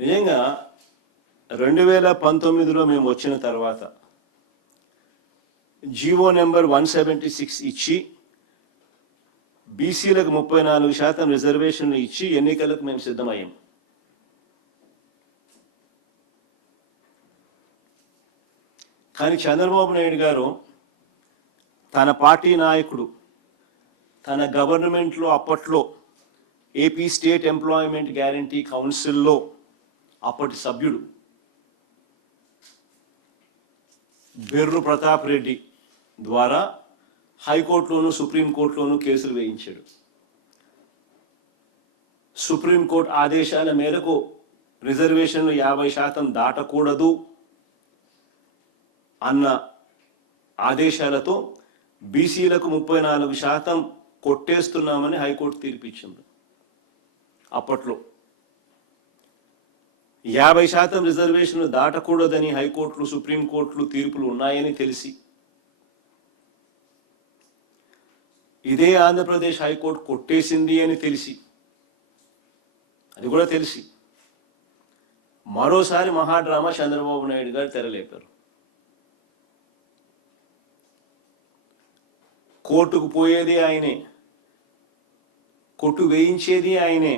నిజంగా 2019లో మేము వచ్చిన తర్వాత జీవో నెంబర్ 176 ఇచ్చి బీసీలకు 34% రిజర్వేషన్లు ఇచ్చి ఎన్నికలకు మేము సిద్ధమయ్యాం. కానీ చంద్రబాబు నాయుడు గారు తన పార్టీ నాయకుడు, తన గవర్నమెంట్లో అప్పట్లో ఏపీ స్టేట్ ఎంప్లాయ్మెంట్ గ్యారంటీ కౌన్సిల్లో అప్పటి సభ్యుడు బెర్రు ప్రతాప్ రెడ్డి ద్వారా హైకోర్టులోను సుప్రీంకోర్టులోను కేసులు వేయించాడు. సుప్రీంకోర్టు ఆదేశాల మేరకు రిజర్వేషన్లు 50% దాటకూడదు అన్న ఆదేశాలతో బీసీలకు 34% కొట్టేస్తున్నామని హైకోర్టు తీర్పిచ్చింది. అప్పట్లో 50% రిజర్వేషన్లు దాటకూడదని హైకోర్టులు సుప్రీంకోర్టులు తీర్పులు ఉన్నాయని తెలిసి ఇదే ఆంధ్రప్రదేశ్ హైకోర్టు కొట్టేసింది అని తెలిసి, అది కూడా తెలిసి మరోసారి మహాడ్రామా చంద్రబాబు నాయుడు గారు తెరలేపారు. కోర్టుకు పోయేది ఆయనే, కొట్టు వేయించేది ఆయనే,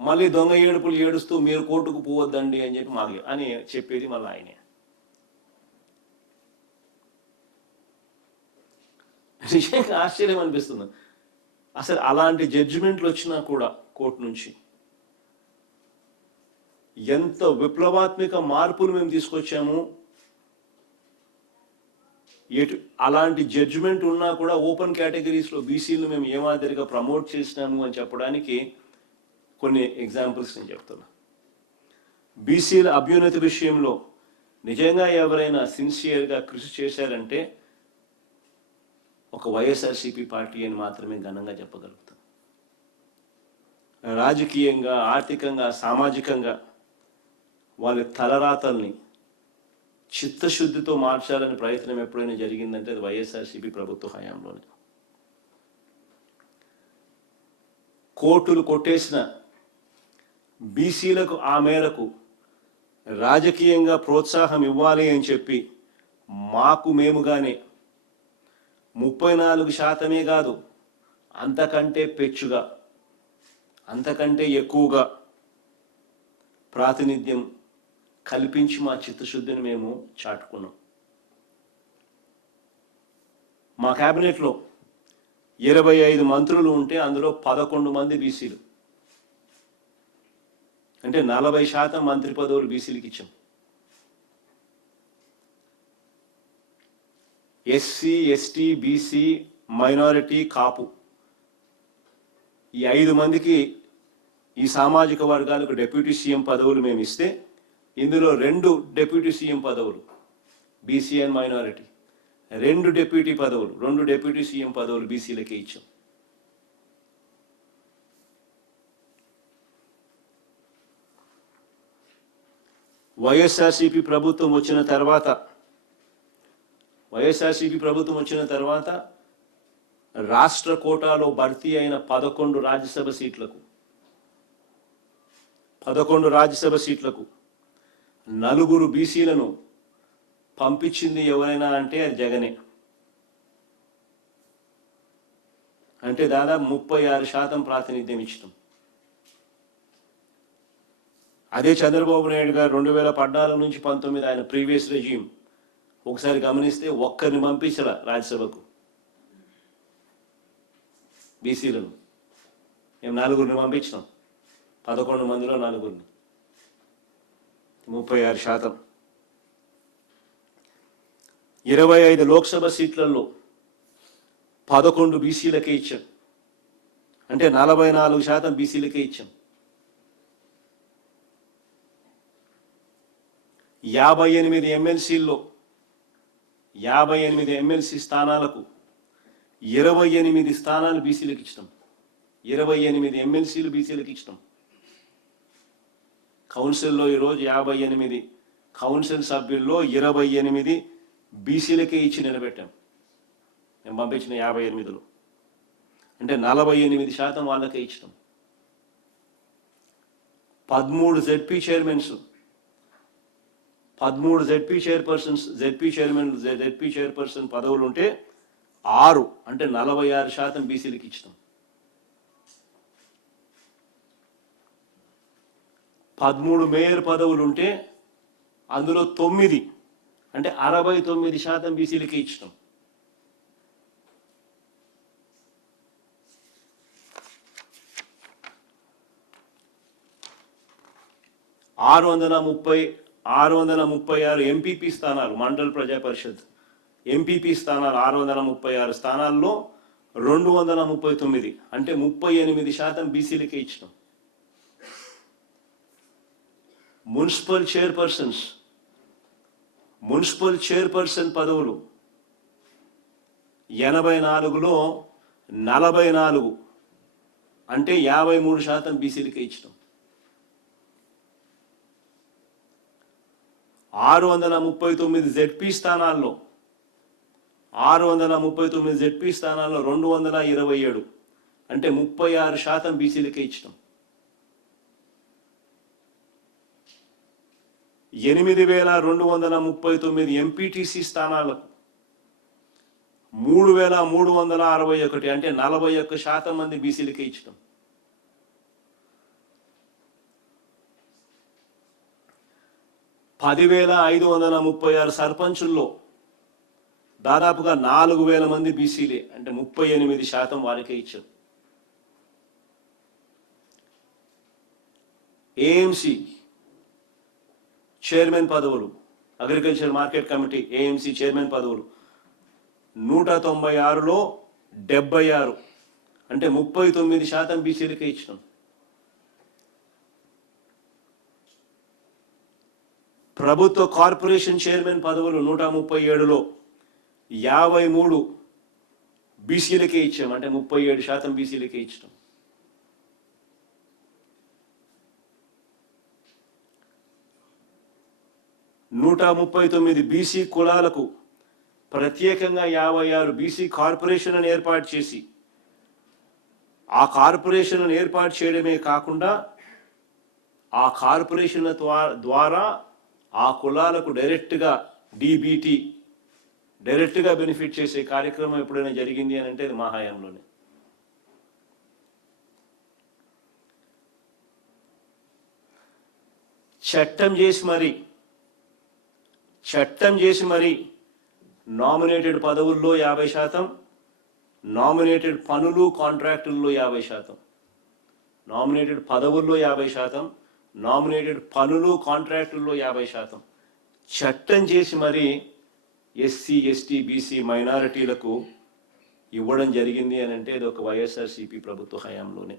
మళ్ళీ దొంగ ఏడుపులు ఏడుస్తూ మీరు కోర్టుకు పోవద్దండి అని చెప్పి మాకు అని చెప్పేది మళ్ళీ ఆయనే. నిజంగా ఆశ్చర్యం అనిపిస్తుంది. అసలు అలాంటి జడ్జిమెంట్లు వచ్చినా కూడా కోర్టు నుంచి ఎంత విప్లవాత్మక మార్పులు మేము తీసుకొచ్చాము. అలాంటి జడ్జిమెంట్ ఉన్నా కూడా ఓపెన్ కేటగిరీస్లో బీసీలు మేము ఏ మాదిరిగా ప్రమోట్ చేసినాము అని చెప్పడానికి కొన్ని ఎగ్జాంపుల్స్ నేను చెప్తున్నా. బీసీల అభ్యున్నతి విషయంలో నిజంగా ఎవరైనా సిన్సియర్గా కృషి చేశారంటే ఒక వైఎస్ఆర్సీపీ పార్టీ అని మాత్రమే ఘనంగా చెప్పగలుగుతాం. రాజకీయంగా, ఆర్థికంగా, సామాజికంగా వాళ్ళ తలరాతల్ని చిత్తశుద్ధితో మార్చాలని ప్రయత్నం ఎప్పుడైనా జరిగిందంటే అది వైఎస్ఆర్సీపీ ప్రభుత్వ హయాంలోనే. కోర్టులు కొట్టేసిన బీసీలకు ఆ మేరకు రాజకీయంగా ప్రోత్సాహం ఇవ్వాలి అని చెప్పి మాకు మేముగానే 34% కాదు, అంతకంటే పెచ్చుగా, అంతకంటే ఎక్కువగా ప్రాతినిధ్యం కల్పించి మా చిత్తశుద్ధిని మేము చాటుకున్నాం. మా క్యాబినెట్లో 25 మంత్రులు ఉంటే అందులో 11 మంది బీసీలు, అంటే 40% మంత్రి పదవులు బీసీలకు ఇచ్చాం. ఎస్సీ, ఎస్టీ, బీసీ, మైనారిటీ, కాపు ఈ 5 మందికి ఈ సామాజిక వర్గాలకు డిప్యూటీ సీఎం పదవులు మేము ఇస్తే ఇందులో 2 డిప్యూటీ సీఎం పదవులు BC and minority, 2 deputy CM పదవులు బీసీలకే ఇచ్చాం. వైఎస్ఆర్సీపీ ప్రభుత్వం వచ్చిన తర్వాత రాష్ట్ర కోటాలో భర్తీ అయిన 11 రాజ్యసభ సీట్లకు 4 బీసీలను పంపించింది ఎవరైనా అంటే అది జగనే. అంటే దాదాపు 36% ప్రాతినిధ్యం ఇచ్చడం. అదే చంద్రబాబు నాయుడు గారు 2014 నుంచి 19 ఆయన ప్రీవియస్ రెజ్యూమ్ ఒకసారి గమనిస్తే ఒక్కరిని పంపించరా రాజ్యసభకు బీసీలను. మేము 4 పంపించినాం, 11 మందిలో 4, 36%. 25 లోక్సభ సీట్లలో 11 బీసీలకే ఇచ్చాం, అంటే 44% బీసీలకే ఇచ్చాం. 58 ఎమ్మెల్సీల్లో 58 ఎమ్మెల్సీ స్థానాలకు 28 స్థానాలు బీసీలకు ఇచ్చినాం. 28 ఎమ్మెల్సీలు బీసీలకు ఇచ్చినాం. కౌన్సిల్లో ఈరోజు 58 కౌన్సిల్ సభ్యుల్లో 28 బీసీలకే ఇచ్చి నిలబెట్టాం. మేము పంపించిన 58లో అంటే 48% వాళ్ళకే ఇచ్చినాం. 13 ZP chairmans, 13 ZP chairpersons, ZP chairperson పదవులు ఉంటే 6 అంటే 46% బీసీలకు ఇచ్చినాం. 13 మేయర్ పదవులు ఉంటే అందులో 9 అంటే 69% బీసీలకే ఇచ్చినాం. 636 ఎంపీపీ స్థానాలు, మండల్ ప్రజా పరిషత్ ఎంపీపీ స్థానాలు 636 స్థానాల్లో 239 అంటే 38% బీసీలకే ఇచ్చినాం. మున్సిపల్ చైర్పర్సన్ పదవులు 84లో 44 అంటే 53% బీసీలకే ఇచ్చినాం. 639 జెడ్పీ స్థానాల్లో 227 అంటే 36% బీసీలకే ఇచ్చినాం. 8239 ఎంపీటీసీ స్థానాలకు 3361 అంటే 41% మంది బీసీలకే ఇచ్చినాం. 10,536 సర్పంచుల్లో దాదాపుగా 4,000 మంది బీసీలే అంటే 38% వాళ్ళకే ఇచ్చారు. ఏఎంసీ చైర్మన్ పదవులు, agriculture market committee AMC chairman పదవులు 196లో 76 అంటే 39% బీసీలకే ఇచ్చినాం. ప్రభుత్వ కార్పొరేషన్ చైర్మన్ పదవులు 137లో 53 బీసీలకే ఇచ్చాం అంటే 37% బీసీలకే ఇచ్చినాం. నూట 139 బీసీ కులాలకు ప్రత్యేకంగా 56 బీసీ కార్పొరేషన్లను ఏర్పాటు చేసి ఆ కార్పొరేషన్లను ఏర్పాటు చేయడమే కాకుండా ఆ కార్పొరేషన్ల ద్వారా ఆ కులాలకు డైరెక్ట్గా డీబీటీ డైరెక్ట్గా బెనిఫిట్ చేసే కార్యక్రమం ఎప్పుడైనా జరిగింది అని అంటే అది మా హయాంలోనే. చట్టం చేసి మరి నామినేటెడ్ పదవుల్లో 50%, నామినేటెడ్ పనులు కాంట్రాక్టుల్లో 50%, నామినేటెడ్ పదవుల్లో 50%, నామినేటెడ్ పనులు కాంట్రాక్టుల్లో 50% చట్టం చేసి మరి ఎస్సీ, ఎస్టీ, బీసీ మైనారిటీలకు ఇవ్వడం జరిగింది అని అంటే ఇది ఒక వైఎస్ఆర్సీపీ ప్రభుత్వ హయాంలోనే.